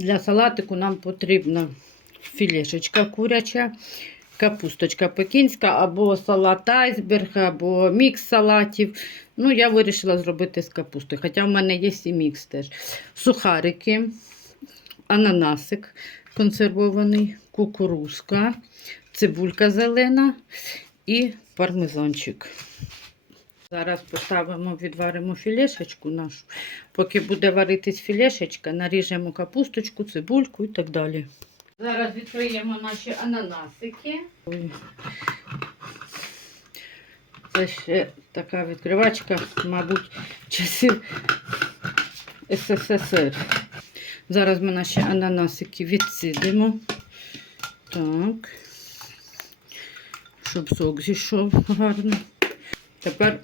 Для салатику нам потрібна філешечка куряча, капусточка пекінська, або салат айсберг, або мікс салатів. Ну, я вирішила зробити з капустою, хоча в мене є і мікс теж. Сухарики, ананасик консервований, кукурузка, цибулька зелена і пармезанчик. Зараз поставимо, відваримо філешечку нашу. Поки буде варитись філешечка, наріжемо капусточку, цибульку і так далі. Зараз відкриємо наші ананасики. Це ще така відкривачка, мабуть, часів СССР. Зараз ми наші ананасики відсидимо. Так. Щоб сок зійшов гарно. Тепер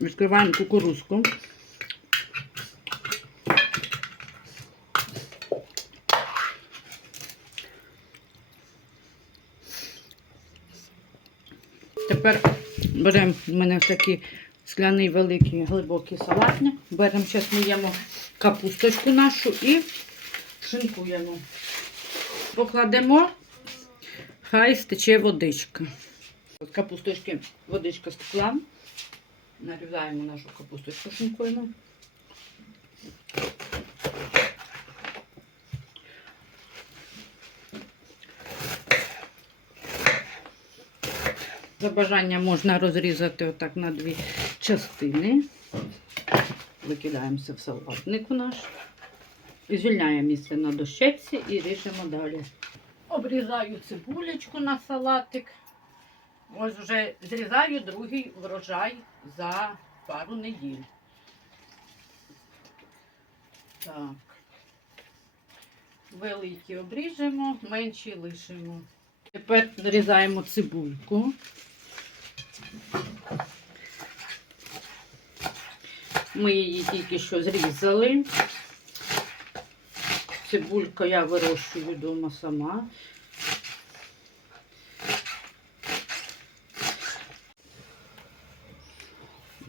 відкриваємо кукурузку. Тепер беремо в мене такий скляний великий глибокий салатник. Беремо, зараз миємо капусточку нашу і шинкуємо. Покладемо, хай стече водичка. З капусточки водичка стекла. Нарізаємо нашу капусточку шинкуємо. За бажанням можна розрізати отак на дві частини. Викидаємося в салатнику наш. Звільняємо місце на дощечці і ріжемо далі. Обрізаю цибулечку на салатик. Ось вже зрізаю другий врожай за пару неділь. Так. Великі обріжемо, менші лишимо. Тепер нарізаємо цибульку. Ми її тільки що зрізали. Цибульку я вирощую вдома сама.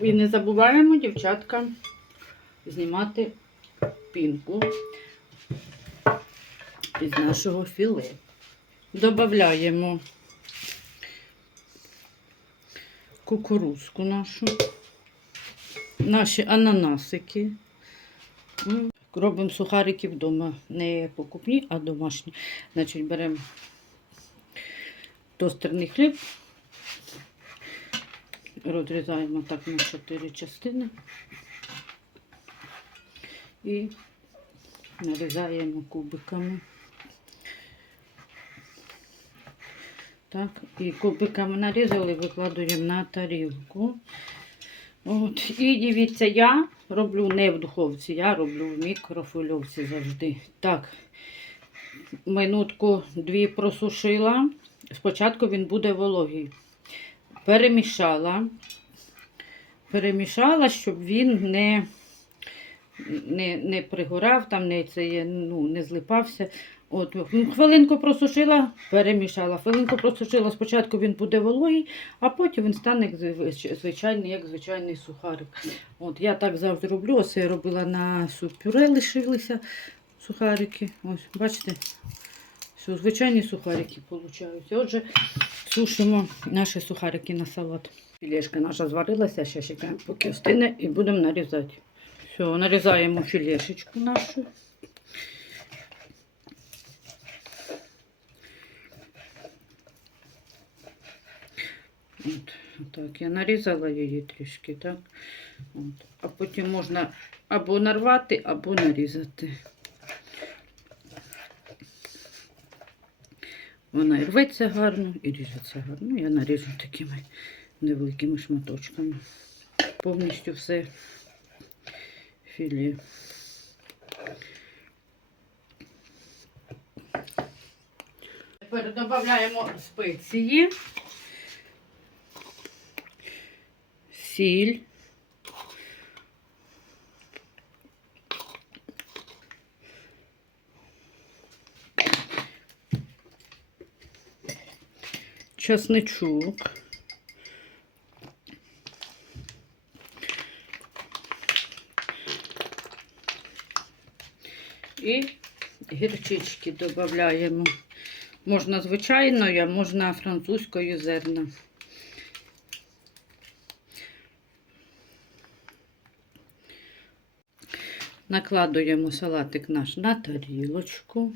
І не забуваємо, дівчатка, знімати пінку із нашого філе. Добавляємо кукурузку нашу, наші ананасики. Робимо сухарики вдома. Не покупні, а домашні. Значить, беремо тостерний хліб, розрізаємо так на чотири частини і нарізаємо кубиками. Так, і кубиками нарізали, викладуємо на тарілку. От, і дивіться, я роблю не в духовці, я роблю в мікрофильовці завжди. Так, минутку дві просушила. Спочатку він буде вологий. Перемішала. Перемішала, щоб він не, не, не пригорав, там не, це, є, ну, не злипався. От, ну, хвилинку просушила, перемішала. Хвилинку просушила, спочатку він буде вологий, а потім він стане звичайний, як звичайний сухарик. От, я так завжди роблю. Ось я робила на суп-пюре, лишилися сухарики. Ось, бачите? Все, звичайні сухарики виходять. Отже, сушимо наші сухарики на салат. Філешка наша зварилася, ще чекаємо, поки остине, і будемо нарізати. Все, нарізаємо філешечку нашу. От, так, я нарізала її трішки, так? От. А потім можна або нарвати, або нарізати. Вона і рветься гарно, і ріжеться гарно. Ну, Я наріжу такими невеликими шматочками. Повністю все філе. Тепер додаємо спеції. Сіль. Часничок. І гірчички додаємо. Можна звичайною, а можна французькою зерна. Накладуємо салатик наш на тарілочку.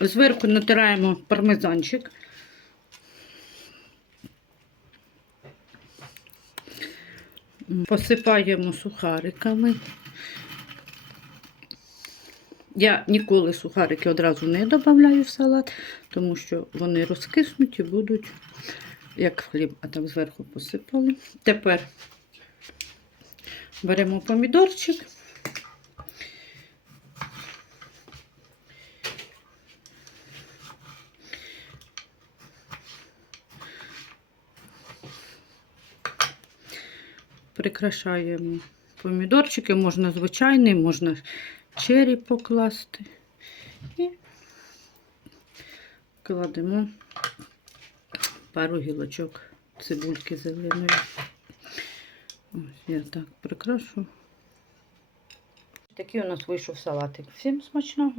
Зверху натираємо пармезанчик. Посипаємо сухариками. Я ніколи сухарики одразу не додаю в салат, тому що вони розкиснуть і будуть як хліб, а там зверху посипали. Тепер беремо помідорчик. Прикрашаємо помідорчики, можна звичайний, можна чері покласти. І кладемо пару гілочок цибульки зеленої. Ось я так прикрашу. Такий у нас вийшов салатик. Всім смачного!